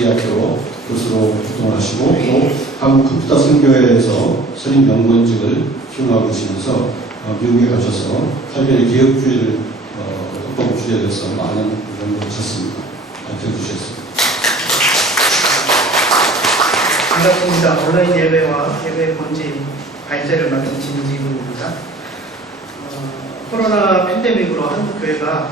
예수대학교 교수로 활동을 하시고 또 한국 컴퓨터 선교회에서 선임 연구원직을 수행하고 계시면서 미국에 가셔서 탈변의 개혁주의를 헌법 주제에 대해서 많은 연구를 하셨습니다. 발표해 주시겠습니다. 반갑습니다. 온라인 예배와 예배 본질 발제를 맡은 진지구입니다. 코로나 팬데믹으로 한국 교회가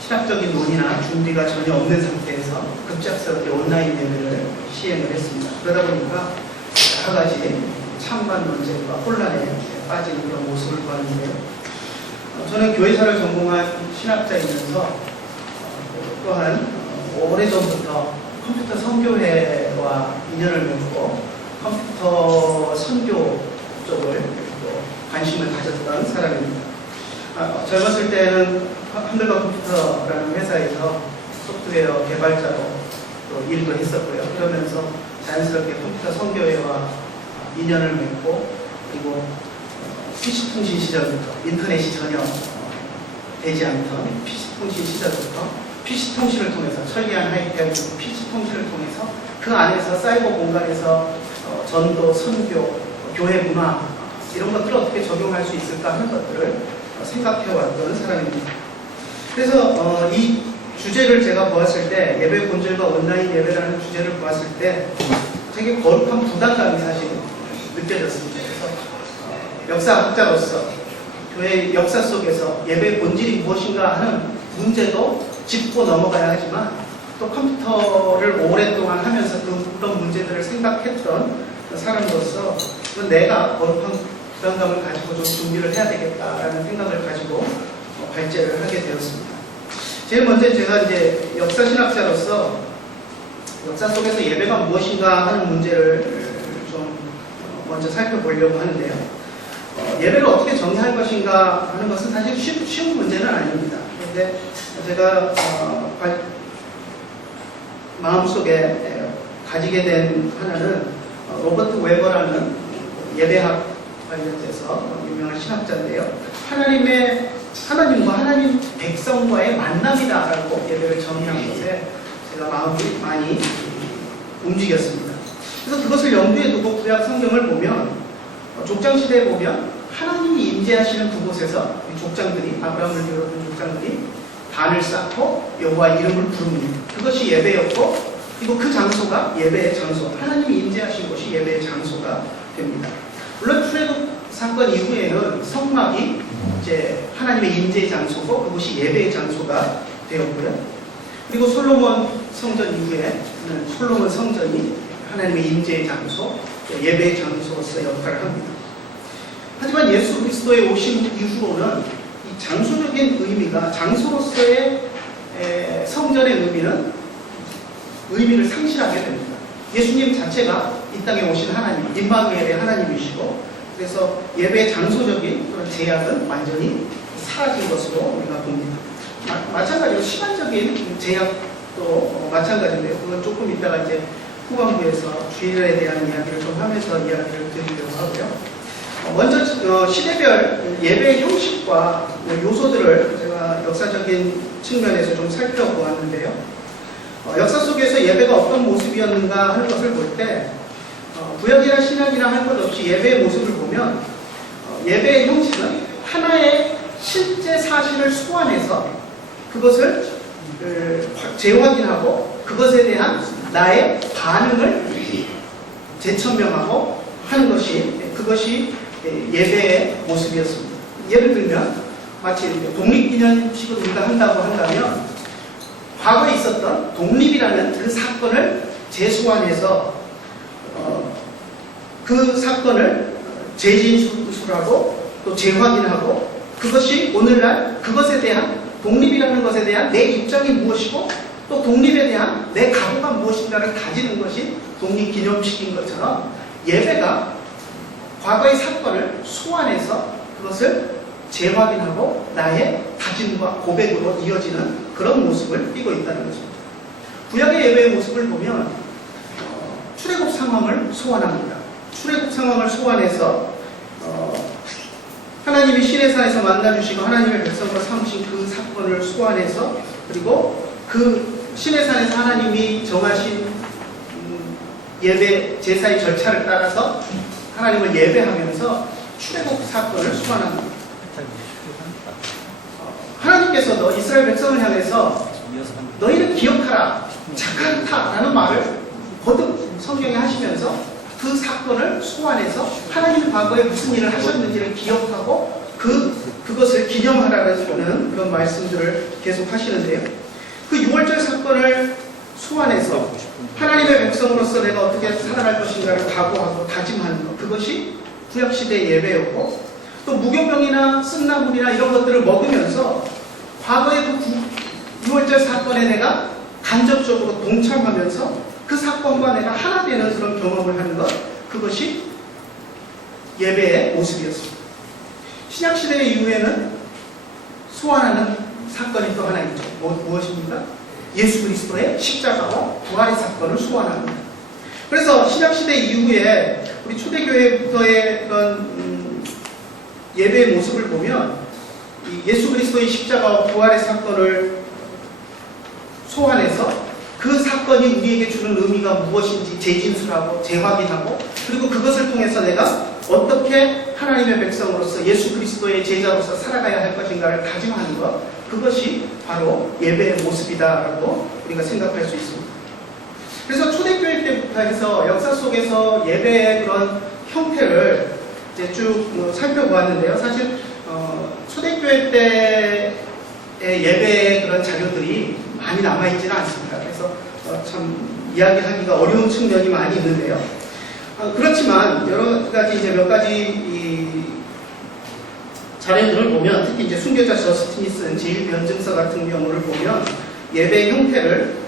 신학적인 논의나 준비가 전혀 없는 상태에서 급작스럽게 온라인 예배를 시행을 했습니다. 그러다 보니까 여러 가지 찬반 논쟁과 혼란에 빠지는 그런 모습을 보았는데요. 저는 교회사를 전공한 신학자이면서 또한 오래전부터 컴퓨터 선교회와 인연을 맺고 컴퓨터 선교 쪽을 관심을 가졌던 사람입니다. 젊었을 때는 한글과 컴퓨터라는 회사에서 소프트웨어 개발자로 또 일도 했었고요. 그러면서 자연스럽게 컴퓨터 선교회와 인연을 맺고 그리고 PC통신 시절부터 인터넷이 전혀 되지 않던 PC통신 시절부터 PC통신을 통해서 철기한 하이테크 PC통신을 통해서 그 안에서 사이버 공간에서 전도, 선교, 교회 문화 이런 것들을 어떻게 적용할 수 있을까 하는 것들을 생각해왔던 사람입니다. 그래서 이 주제를 제가 보았을 때 예배 본질과 온라인 예배라는 주제를 보았을 때 되게 거룩한 부담감이 사실 느껴졌습니다. 그래서 역사학자로서 교회의 역사 속에서 예배의 본질이 무엇인가 하는 문제도 짚고 넘어가야 하지만 또 컴퓨터를 오랫동안 하면서 그런 문제들을 생각했던 사람으로서 내가 거룩한 부담감을 가지고 좀 준비를 해야 되겠다라는 생각을 가지고 발제를 하게 되었습니다. 제일 먼저 제가 이제 역사신학자로서 역사 속에서 예배가 무엇인가 하는 문제를 좀 먼저 살펴보려고 하는데요. 예배를 어떻게 정의할 것인가 하는 것은 사실 쉬운 문제는 아닙니다. 그런데 제가 마음속에 가지게 된 하나는 로버트 웨버라는 예배학 관련돼서 유명한 신학자인데요. 하나님과 하나님 백성과의 만남이다라고 예배를 정의한 것에 제가 마음이 많이 움직였습니다. 그래서 그것을 염두에 두고 구약 성경을 보면 족장시대에 보면 하나님이 임재하시는 그곳에서 족장들이 아브라함을 비롯한 족장들이 단을 쌓고 여호와 이름을 부릅니다. 그것이 예배였고 그리고 그 장소가 예배의 장소, 하나님이 임재하신 곳이 예배의 장소가 됩니다. 물론 출애굽 사건 이후에는 성막이 이제 하나님의 임재 장소고 그곳이 예배의 장소가 되었고요. 그리고 솔로몬 성전 이후에는 솔로몬 성전이 하나님의 임재의 장소, 예배의 장소로서 역할을 합니다. 하지만 예수 그리스도의 오심 이후로는 이 장소적인 의미가 장소로서의 성전의 의미를 상실하게 됩니다. 예수님 자체가 이 땅에 오신 하나님, 임마누엘의 하나님이시고 그래서 예배의 장소적인 그런 제약은 완전히 사라진 것으로 우리가 봅니다. 마찬가지로 시간적인 제약도 마찬가지인데요. 그건 조금 이따가 이제 후반부에서 주일에 대한 이야기를 좀 하면서 이야기를 드리려고 하고요. 먼저 시대별 예배의 형식과 요소들을 제가 역사적인 측면에서 좀 살펴보았는데요. 역사 속에서 예배가 어떤 모습이었는가 하는 것을 볼 때 구약이나 신약이나 할 것 없이 예배의 모습을 보면 예배의 형식은 하나의 실제 사실을 소환해서 그것을 재확인하고 그것에 대한 나의 반응을 재천명하고 하는 그것이 예배의 모습이었습니다. 예를 들면 마치 독립기념식을 우리가 한다고 한다면 과거에 있었던 독립이라는 그 사건을 재소환해서 그 사건을 재진술하고 또 재확인하고 그것이 오늘날 그것에 대한 독립이라는 것에 대한 내 입장이 무엇이고 또 독립에 대한 내 각오가 무엇인가를 다지는 것이 독립기념식인 것처럼 예배가 과거의 사건을 소환해서 그것을 재확인하고 나의 다짐과 고백으로 이어지는 그런 모습을 띠고 있다는 것입니다. 구약의 예배의 모습을 보면 출애굽 상황을 소환합니다. 출애굽 상황을 소환해서 하나님이 시내산에서 만나주시고 하나님의 백성으로 삼으신 그 사건을 소환해서 그리고 그 시내산에서 하나님이 정하신 예배 제사의 절차를 따라서 하나님을 예배하면서 출애굽 사건을 소환합니다. 하나님께서도 이스라엘 백성을 향해서 너희를 기억하라, 자카르타라는 말을 거듭 성경에 하시면서 그 사건을 소환해서 하나님이 과거에 무슨 일을 하셨는지를 기억하고 그것을 기념하라는 그런 말씀들을 계속 하시는데요. 그 6월절 사건을 소환해서 하나님의 백성으로서 내가 어떻게 살아갈 것인가를 각오하고 다짐하는 것, 그것이 구약시대의 예배였고, 또 무교병이나 쓴나물이나 이런 것들을 먹으면서 과거의 그 6월절 사건에 내가 간접적으로 동참하면서 그 사건과 내가 하나 되는 그런 경험을 하는 것, 그것이 예배의 모습이었습니다. 신약시대 이후에는 소환하는 사건이 또 하나 있죠. 무엇입니까? 예수 그리스도의 십자가와 부활의 사건을 소환합니다. 그래서 신약시대 이후에 우리 초대교회부터의 그런 예배의 모습을 보면 이 예수 그리스도의 십자가와 부활의 사건을 소환해서 그 사건이 우리에게 주는 의미가 무엇인지 재진술하고 재확인하고, 그리고 그것을 통해서 내가 어떻게 하나님의 백성으로서 예수 그리스도의 제자로서 살아가야 할 것인가를 다짐하는 것, 그것이 바로 예배의 모습이다라고 우리가 생각할 수 있습니다. 그래서 초대교회 때부터 해서 역사 속에서 예배의 그런 형태를 이제 쭉 살펴보았는데요. 사실 초대교회 때의 예배의 그런 자료들이 많이 남아있지는 않습니다. 그래서 참 이야기하기가 어려운 측면이 많이 있는데요. 그렇지만 여러 가지 이제 몇 가지 이 자료들을 보면, 특히 이제 순교자 저스틴이 쓴 제1변증서 같은 경우를 보면 예배의 형태를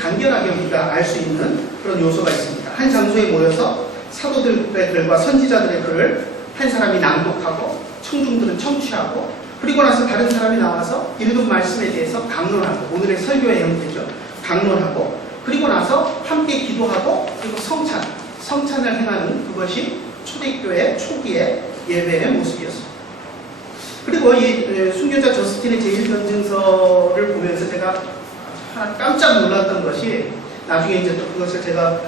간결하게 우리가 알 수 있는 그런 요소가 있습니다. 한 장소에 모여서 사도들의 글과 선지자들의 글을 한 사람이 낭독하고 청중들은 청취하고, 그리고 나서 다른 사람이 나와서 읽은 말씀에 대해서 강론하고, 오늘의 설교의 형태죠. 강론하고, 그리고 나서 함께 기도하고, 그리고 성찬을 행하는 그것이 초대교회 초기의 예배의 모습이었습니다. 그리고 이 순교자 저스틴의 제1변증서를 보면서 제가 하나 깜짝 놀랐던 것이, 나중에 이제 또 그것을 제가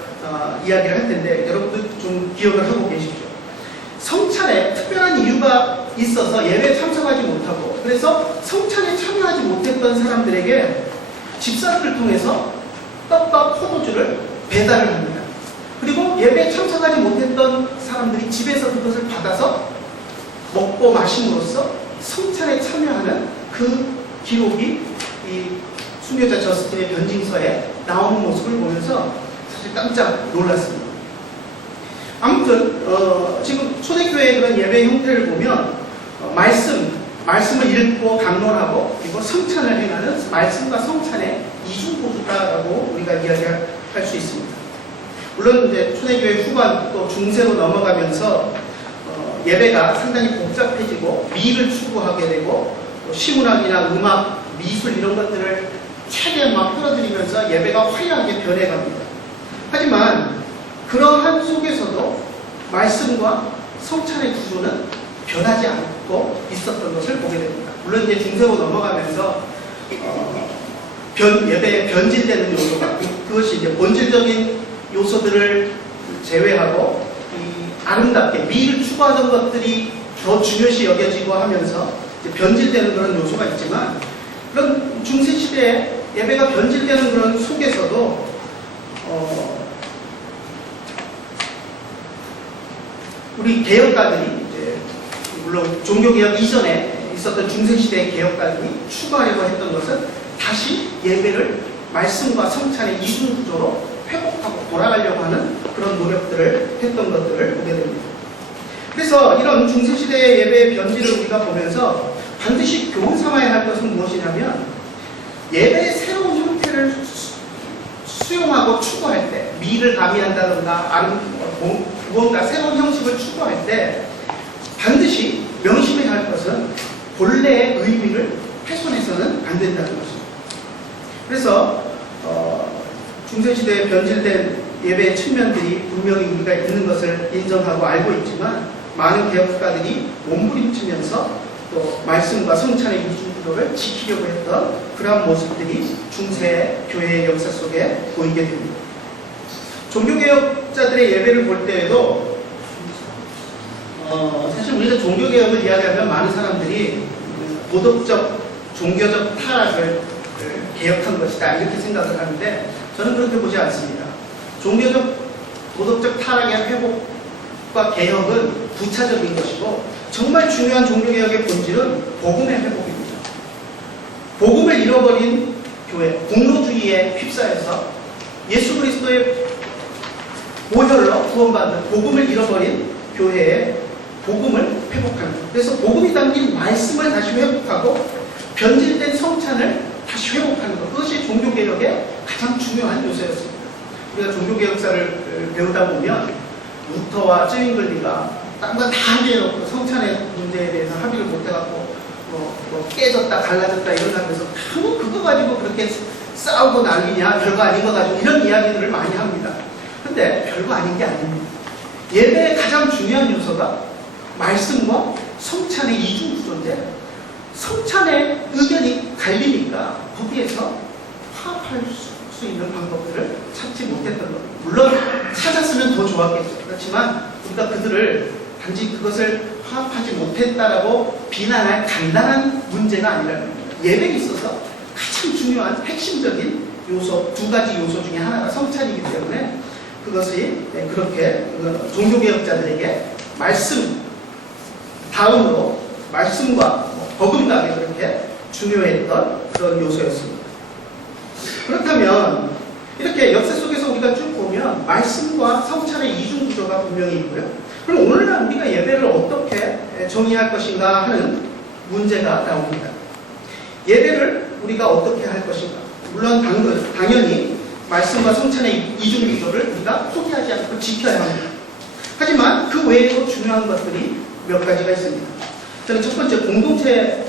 이야기를 할 텐데 여러분들 좀 기억을 하고 계십시오. 성찬에 특별한 이유가 있어서 예배에 참석하지 못하고, 그래서 성찬에 참여하지 못했던 사람들에게 집사를 통해서 떡과 포도주를 배달을 합니다. 그리고 예배에 참석하지 못했던 사람들이 집에서 그것을 받아서 먹고 마심으로써 성찬에 참여하는 그 기록이 이 순교자 저스틴의 변증서에 나오는 모습을 보면서 사실 깜짝 놀랐습니다. 아무튼 지금 초대교회의 그런 예배 형태를 보면 말씀을 읽고 강론하고, 그리고 성찬을 행하는 말씀과 성찬의 이중보주다라고 우리가 이야기할 수 있습니다. 물론 이제 초대교회 후반 또 중세로 넘어가면서 예배가 상당히 복잡해지고 미를 추구하게 되고, 또 시문학이나 음악, 미술 이런 것들을 최대한 막 끌어들이면서 예배가 화려하게 변해갑니다. 하지만 그러한 속에서도 말씀과 성찬의 구조는 변하지 않고 있었던 것을 보게 됩니다. 물론 이제 중세로 넘어가면서 예배에 변질되는 요소가, 그것이 이제 본질적인 요소들을 제외하고 아름답게 미를 추구하던 것들이 더 중요시 여겨지고 하면서 이제 변질되는 그런 요소가 있지만, 그런 중세시대에 예배가 변질되는 그런 속에서도 우리 개혁가들이 이제 물론 종교개혁 이전에 있었던 중세시대의 개혁가들이 추구하려고 했던 것은 다시 예배를 말씀과 성찬의 이중구조로 회복하고 돌아가려고 하는 그런 노력들을 했던 것들을 보게 됩니다. 그래서 이런 중세시대의 예배의 변질을 우리가 보면서 반드시 교훈 삼아야 할 것은 무엇이냐면, 예배의 새로운 형태를 수용하고 추구할 때, 미를 가미한다든가 무언가 새로운 형식을 추구할 때 반드시 명심해야 할 것은 본래의 의미를 훼손해서는 안 된다는 것입니다. 그래서 중세시대에 변질된 예배의 측면들이 분명히 우리가 있는 것을 인정하고 알고 있지만, 많은 개혁가들이 몸부림치면서 또 말씀과 성찬의 이중구조를 지키려고 했던 그러한 모습들이 중세 교회의 역사 속에 보이게 됩니다. 종교개혁자들의 예배를 볼 때에도 사실 우리가 종교개혁을 이야기하면 많은 사람들이 도덕적, 종교적 타락을 개혁한 것이다 이렇게 생각을 하는데 저는 그렇게 보지 않습니다. 종교적, 도덕적 타락의 회복과 개혁은 부차적인 것이고 정말 중요한 종교개혁의 본질은 복음의 회복입니다. 복음을 잃어버린 교회, 공로주의에 휩싸여서 예수 그리스도의 보혈로 구원받는 복음을 잃어버린 교회의 복음을 회복하는 것. 그래서 복음이 담긴 말씀을 다시 회복하고 변질된 성찬을 다시 회복하는 것. 그것이 종교개혁의 가장 중요한 요소였습니다. 우리가 종교개혁사를 배우다 보면 루터와 쯔윙글리가 딴 건 다 합의해놓고 성찬의 문제에 대해서 합의를 못해갖고 깨졌다 갈라졌다 이런다면서 뭐 그거 가지고 그렇게 싸우고 난리냐 별거 아닌 거 가지고 이런 이야기들을 많이 합니다. 근데 별거 아닌 게 아닙니다. 예배의 가장 중요한 요소가 말씀과 성찬의 이중구조인데 성찬의 의견이 갈리니까 거기에서 화합할 수 있는 방법들을 찾지 못했던 것. 물론 찾았으면 더 좋았겠죠. 그렇지만 우리가 그들을 단지 그것을 화합하지 못했다라고 비난할 간단한 문제가 아니라는 겁니다. 예배에 있어서 가장 중요한 핵심적인 요소, 두 가지 요소 중에 하나가 성찬이기 때문에 그것이 그렇게 종교개혁자들에게 말씀 다음으로 말씀과 버금가게 그렇게 중요했던 그런 요소였습니다. 그렇다면 이렇게 역사 속에서 우리가 쭉 보면 말씀과 성찬의 이중구조가 분명히 있고요. 그럼 오늘날 우리가 예배를 어떻게 정의할 것인가 하는 문제가 나옵니다. 예배를 우리가 어떻게 할 것인가. 물론 당연히 말씀과 성찬의 이중구조를 우리가 포기하지 않고 지켜야 합니다. 하지만 그 외에도 중요한 것들이 몇 가지가 있습니다. 저는 첫 번째 공동체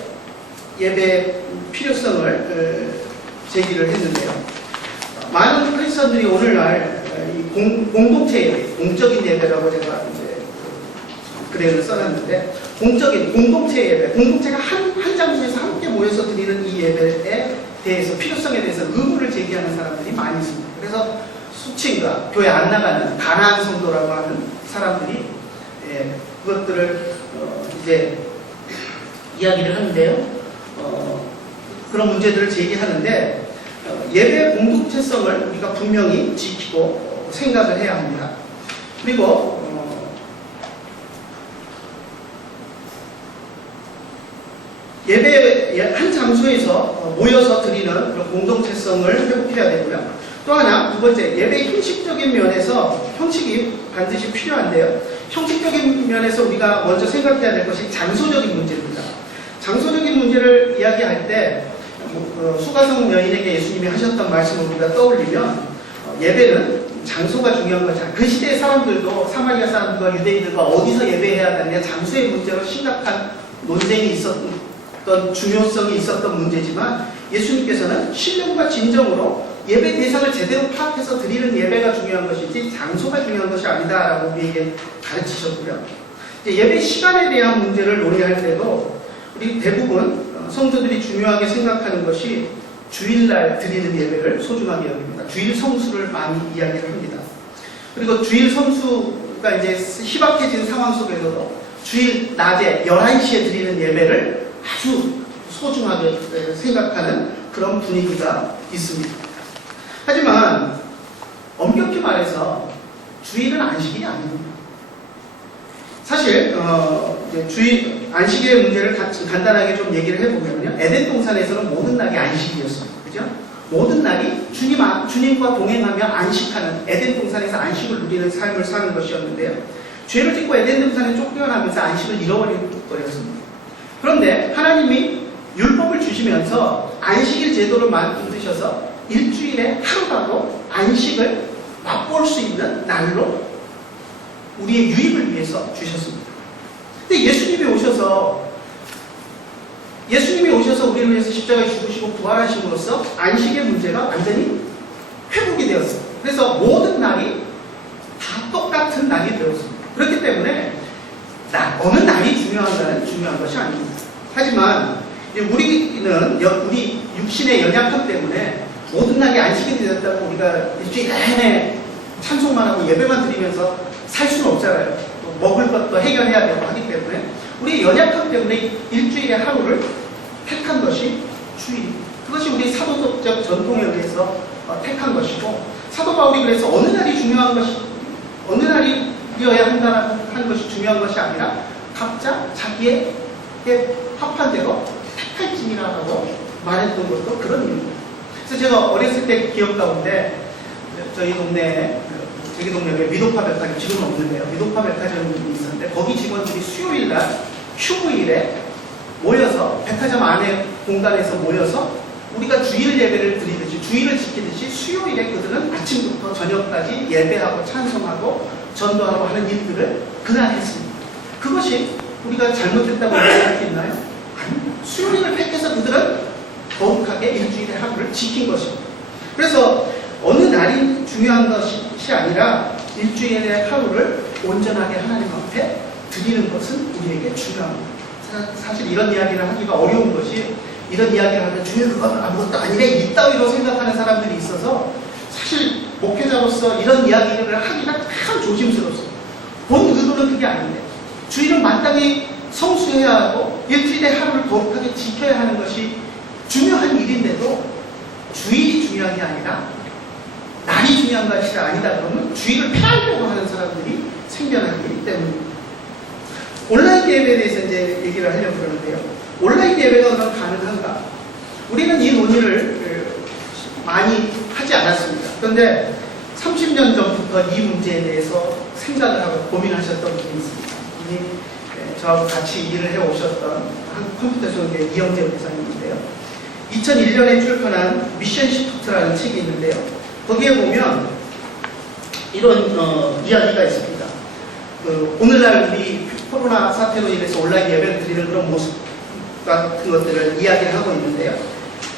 예배의 필요성을 제기를 했는데요. 많은 크리스천들이 오늘날 공동체 예배, 공적인 예배라고 제가 이제 글을 써놨는데 공동체 예배, 공동체가 한 장소에서 함께 모여서 드리는 이 예배에 대해서 필요성에 대해서 의문을 제기하는 사람들이 많이 있습니다. 그래서 수친과 교회 안 나가는 가난한 성도라고 하는 사람들이 그것들을 이제 이야기를 하는데요. 그런 문제들을 제기하는데 예배의 공동체성을 우리가 분명히 지키고 생각을 해야 합니다. 그리고 예배 한 장소에서 모여서 드리는 그런 공동체성을 회복해야 되고요. 또 하나, 두 번째, 예배의 형식적인 면에서 형식이 반드시 필요한데요. 형식적인 면에서 우리가 먼저 생각해야 될 것이 장소적인 문제입니다. 장소적인 문제를 이야기할 때 수가성 여인에게 예수님이 하셨던 말씀을 우리가 떠올리면 예배는 장소가 중요한 거죠. 그 시대의 사람들도 사마리아 사람들과 유대인들과 어디서 예배해야 되느냐 장소의 문제로 심각한 논쟁이 있었던 중요성이 있었던 문제지만 예수님께서는 신령과 진정으로 예배 대상을 제대로 파악해서 드리는 예배가 중요한 것이지 장소가 중요한 것이 아니다라고 우리에게 가르치셨고요. 예배 시간에 대한 문제를 논의할 때도 우리 대부분 성도들이 중요하게 생각하는 것이 주일날 드리는 예배를 소중하게 여깁니다. 주일 성수를 많이 이야기를 합니다. 그리고 주일 성수가 이제 희박해진 상황 속에서도 주일 낮에 11시에 드리는 예배를 아주 소중하게 생각하는 그런 분위기가 있습니다. 하지만 엄격히 말해서 주일은 안식일이 아닙니다. 사실 주일 안식일의 문제를 간단하게 좀 얘기를 해보면요. 에덴 동산에서는 모든 날이 안식이었습니다. 그죠? 모든 날이 주님과 동행하며 안식하는 에덴 동산에서 안식을 누리는 삶을 사는 것이었는데요. 죄를 짓고 에덴 동산에 쫓겨나면서 안식을 잃어버렸습니다. 그런데 하나님이 율법을 주시면서 안식일 제도를 만드셔서 일주일에 하루라도 안식을 맛볼 수 있는 날로 우리의 유익을 위해서 주셨습니다. 근데 예수님이 오셔서 우리를 위해서 십자가에 죽으시고 부활하심으로써 안식의 문제가 완전히 회복이 되었습니다. 그래서 모든 날이 다 똑같은 날이 되었습니다. 그렇기 때문에 어느 날이 중요한가는 중요한 것이 아닙니다. 하지만 이제 우리 육신의 연약함 때문에 모든 날이 안식이 되었다고 우리가 일주일 내내 찬송만 하고 예배만 드리면서 살 수는 없잖아요. 또 먹을 것도 해결해야 되고 하기 때문에 우리의 연약함 때문에 일주일의 하루를 택한 것이 주일. 그것이 우리 사도적 전통에 의해서 택한 것이고, 사도 바울이 그래서 어느 날이 중요한 것이, 어느 날이어야 한다는 하는 것이 중요한 것이 아니라 각자 자기의 합한 대로 택할지니라고 말했던 것도 그런 의미입니다. 그래서 제가 어렸을 때 기억 가운데 저희 동네에 미도파 백화점, 지금은 없는데요. 미도파 백화점이 있었는데 거기 직원들이 수요일날 휴무일에 모여서 백화점 안에 공간에서 모여서 우리가 주일 예배를 드리듯이 주일을 지키듯이 수요일에 그들은 아침부터 저녁까지 예배하고 찬송하고 전도하고 하는 일들을 그날 했습니다. 그것이 우리가 잘못했다고 얘기할 수 있나요? 아니, 수요일을 택해서 그들은 거룩하게 일주일의 하루를 지킨 것입니다. 그래서 어느 날이 중요한 것이 아니라 일주일의 하루를 온전하게 하나님 앞에 드리는 것은 우리에게 중요합니다. 사실 이런 이야기를 하기가 어려운 것이, 이런 이야기를 하면 주일 그건 아무것도 아니래 이따위로 생각하는 사람들이 있어서 사실 목회자로서 이런 이야기를 하기가 참 조심스럽습니다. 본 의도는 그게 아닌데 주일은 마땅히 성수해야 하고 일주일의 하루를 거룩하게 지켜야 하는 것이 중요한 일인데도 주일이 중요한 게 아니라 날이 중요한 것이 아니다 그러면 주일을 폐하려고 하는 사람들이 생겨나기 때문입니다. 온라인 예배에 대해서 이제 얘기를 하려고 그러는데요. 온라인 예배가 그럼 가능한가? 우리는 이 논의를 많이 하지 않았습니다. 그런데 30년 전부터 이 문제에 대해서 생각을 하고 고민하셨던 분이 있습니다. 이미 저하고 같이 일을 해오셨던 한국 컴퓨터 전문의 이영재 목사님인데요. 2001년에 출판한 미션 시프트라는 책이 있는데요. 거기에 보면 이런 이야기가 있습니다. 오늘날 우리 코로나 사태로 인해서 온라인 예배를 드리는 그런 모습 같은 것들을 이야기를 하고 있는데요.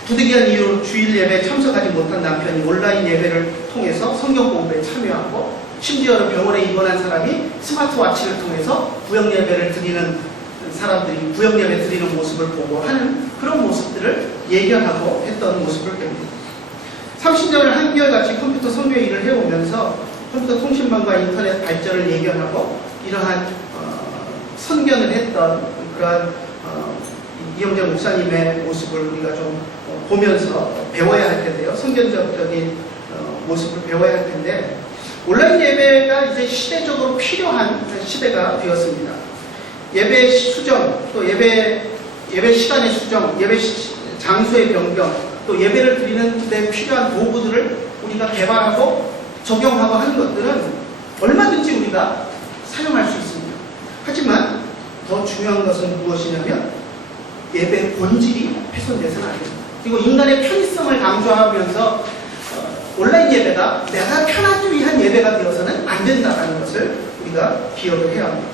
부득이한 이유로 주일 예배에 참석하지 못한 남편이 온라인 예배를 통해서 성경 공부에 참여하고, 심지어 병원에 입원한 사람이 스마트워치를 통해서 구역 예배를 드리는 사람들이 구역 예배 드리는 모습을 보고 하는 그런 모습들을 예견하고 했던 모습을 봅니다. 30년을 한결같이 컴퓨터 선교 일을 해오면서 컴퓨터 통신망과 인터넷 발전을 예견하고 이러한 선견을 했던 그러한 이영재 목사님의 모습을 우리가 좀 보면서 배워야 할 텐데요. 선견적인 모습을 배워야 할 텐데, 온라인 예배가 이제 시대적으로 필요한 시대가 되었습니다. 예배 수정, 또 예배 시간의 수정, 예배 장소의 변경, 또 예배를 드리는 데 필요한 도구들을 우리가 개발하고 적용하고 하는 것들은 얼마든지 우리가 사용할 수 있습니다. 하지만 더 중요한 것은 무엇이냐면 예배의 본질이 훼손돼서는 안 됩니다. 그리고 인간의 편의성을 강조하면서 온라인 예배가 내가 편하기 위한 예배가 되어서는 안 된다는 것을 우리가 기억을 해야 합니다.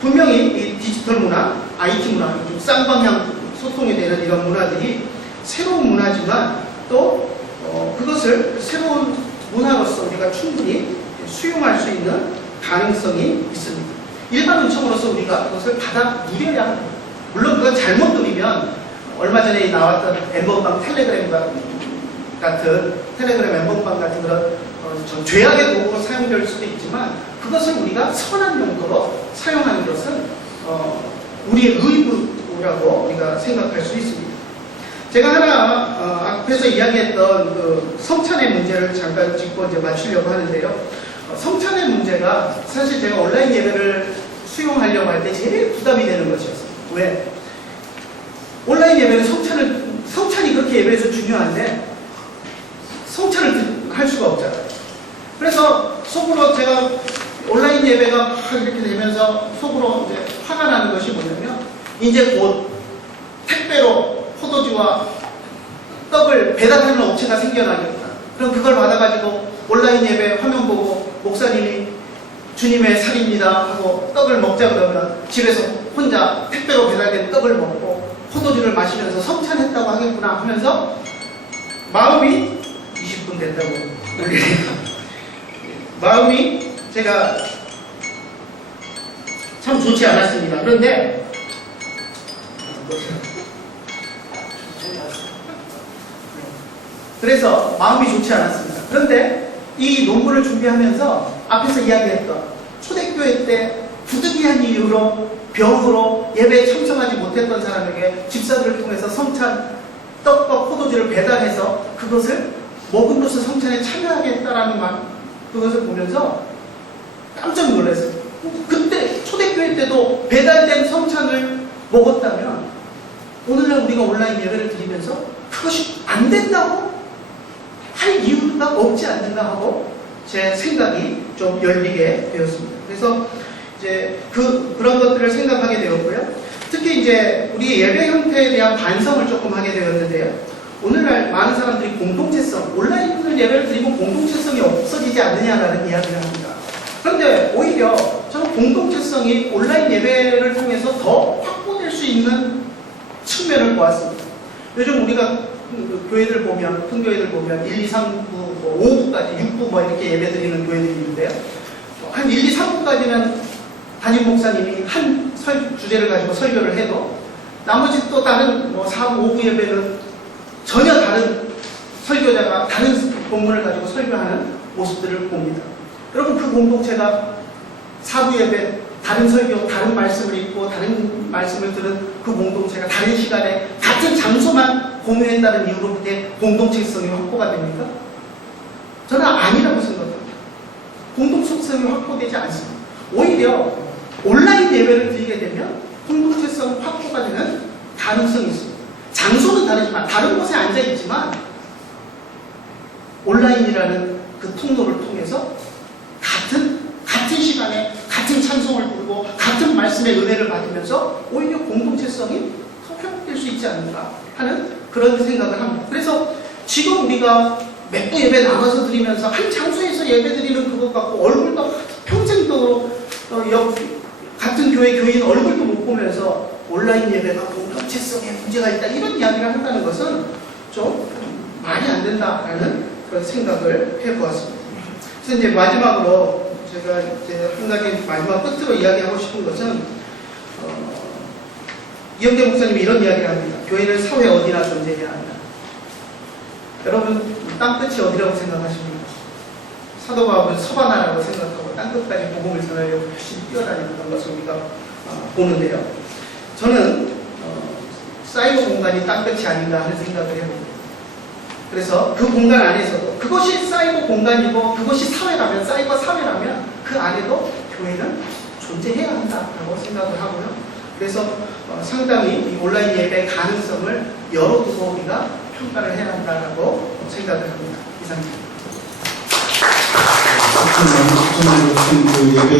분명히 이 디지털 문화, IT 문화, 좀 쌍방향 소통이 되는 이런 문화들이 새로운 문화지만 또 그것을 새로운 문화로서 우리가 충분히 수용할 수 있는 가능성이 있습니다. 일반 은총으로서 우리가 그것을 받아 누려야 합니다. 물론 그건 잘못 누리면 얼마 전에 나왔던 엠번방 텔레그램 엠번방 같은 그런 죄악의 도구로 사용될 수도 있지만, 그것을 우리가 선한 용도로 사용하는 것은 우리의 의무라고 우리가 생각할 수 있습니다. 제가 하나 앞에서 이야기했던 그 성찬의 문제를 잠깐 짚고 이제 맞추려고 하는데요. 성찬의 문제가 사실 제가 온라인 예배를 수용하려고 할 때 제일 부담이 되는 것이었어요. 왜? 온라인 예배는 성찬이 그렇게 예배에서 중요한데 성찬을 할 수가 없잖아요. 그래서 속으로 제가 온라인 예배가 막 이렇게 되면서 속으로 이제 화가 나는 것이 뭐냐면, 이제 곧 택배로 포도주와 떡을 배달하는 업체가 생겨나겠다. 그럼 그걸 받아가지고 온라인 예배 화면 보고 목사님이 주님의 살입니다 하고 떡을 먹자 그러면 집에서 혼자 택배로 배달된 떡을 먹고 포도주를 마시면서 성찬했다고 하겠구나 하면서 마음이 20분 됐다고 마음이 제가 참 좋지 않았습니다. 그런데 그래서 마음이 좋지 않았습니다. 그런데 이 논문을 준비하면서 앞에서 이야기했던 초대교회 때 부득이한 이유로 병으로 예배에 참석하지 못했던 사람에게 집사들을 통해서 성찬 떡과 포도주를 배달해서 그것을 먹음으로써 성찬에 참여하겠다라는 말, 그것을 보면서 깜짝 놀랐어요. 그때 초대교회 때도 배달된 성찬을 먹었다면 오늘날 우리가 온라인 예배를 드리면서 그것이 안 된다고 할 이유가 없지 않는가 하고 제 생각이 좀 열리게 되었습니다. 그래서 이제 그런 것들을 생각하게 되었고요. 특히 이제 우리 예배 형태에 대한 반성을 조금 하게 되었는데요. 오늘날 많은 사람들이 공동체성, 온라인 예배를 드리고 공동체성이 없어지지 않느냐라는 이야기를 합니다. 그런데 오히려 저는 공동체성이 온라인 예배를 통해서 더 확보될 수 있는 측면을 보았습니다. 요즘 우리가 교회들 보면, 큰 교회들 보면 1, 2, 3부, 5부까지, 6부 뭐 이렇게 예배 드리는 교회들이 있는데요. 한 1, 2, 3부까지는 담임 목사님이 한 주제를 가지고 설교를 해도 나머지 또 다른 4부, 5부 예배는 전혀 다른 설교자가 다른 본문을 가지고 설교하는 모습들을 봅니다. 여러분 그 공동체가 4부 예배 다른 설교, 다른 말씀을 읽고 다른 말씀을 들은 그 공동체가 다른 시간에 같은 장소만 공유했다는 이유로 그게 공동체성이 확보가 됩니까? 저는 아니라고 생각합니다. 공동체성이 확보되지 않습니다. 오히려 온라인 예배를 드리게 되면 공동체성 확보가 되는 가능성이 있습니다. 장소는 다르지만 다른 곳에 앉아 있지만 온라인이라는 그 통로를 통해서 같은 시간에 같은 찬송을 부르고 같은 말씀의 은혜를 받으면서 오히려 공동체성이 더 회복될 수 있지 않는가 하는 그런 생각을 합니다. 그래서 지금 우리가 몇 부 예배 나가서 드리면서 한 장소에서 예배 드리는 그것 같고 얼굴도 평생도로 같은 교회 교인 얼굴도 못 보면서 온라인 예배가 공동체성에 문제가 있다 이런 이야기를 한다는 것은 좀 말이 안 된다라는 그런 생각을 해보았습니다. 그래서 이제 마지막으로 제가 이제 한 가지 마지막 끝으로 이야기하고 싶은 것은 이영대 목사님이 이런 이야기를 합니다. 교회는 사회 어디나 존재해야 한다. 여러분 땅끝이 어디라고 생각하십니까? 사도 바울은 서바나라고 생각하고 땅끝까지 복음을 전하려고 열심히 뛰어다니는 것을 우리가 보는데요. 저는 사이버 공간이 땅끝이 아닌가 하는 생각을 해봅니다. 그래서 그 공간 안에서도 그것이 사이버 공간이고 그것이 사회라면 사이버 사회라면 그 안에도 교회는 존재해야 한다라고 생각을 하고요. 그래서 상당히 이 온라인 예배의 가능성을 열어두고 우리가 평가를 해야 한다라고 생각을 합니다. 이상입니다.